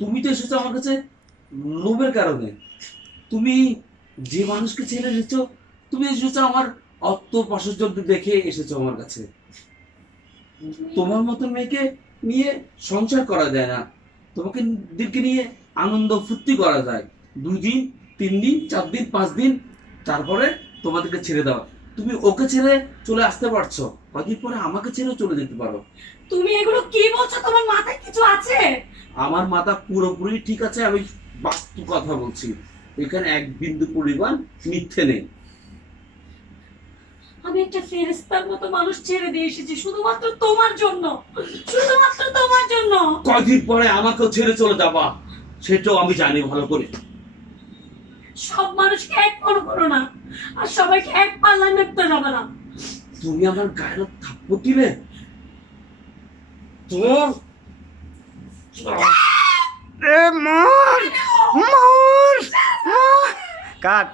তুমি তো এসেছো আমার কাছে লোভের কারণে। তুমি যে মানুষকে ছেড়ে এসেছো, তুমি এসেছো আমার অর্থ প্রাচুর্য দেখে এসেছো আমার কাছে। তোমার মতো মেয়েকে নিয়ে সংসার করা যায় না। তোমাকে দিকে নিয়ে আনন্দ ফুর্তি করা যায় 2 দিন, 3 দিন, 4 দিন, 5 দিন, তারপরে তোমাদেরকে ছেড়ে দাও। তুমি ওকে ছেড়ে চলে আসতে পারছো, কদিন পরে আমাকে ছেড়ে চলে যেতে পারো। তুমি এগুলো কি বলছো? তোমার মাথায় কিছু আছে? আমার মাথা পুরোপুরি ঠিক আছে, আমি বাস্তব কথা বলছি। এখানে এক বিন্দু পরিমাণ মিথ্যে নেই। আমি একটা ফেরেশতার মতো মানুষ ছেড়ে দিয়ে এসেছি শুধুমাত্র তোমার জন্য, শুধুমাত্র তোমার জন্য। কদিন পরে আমাকেও ছেড়ে চলে যাবা, সেটাও আমি জানি ভালো করে। সব মানুষকে এক মনে করো না, আর সবাইকে এক পাল্লায় মেপতে যাবে না। তুমি আমার গায়ে থাপ্পড় দিলে তোর এ মার মার মার কাট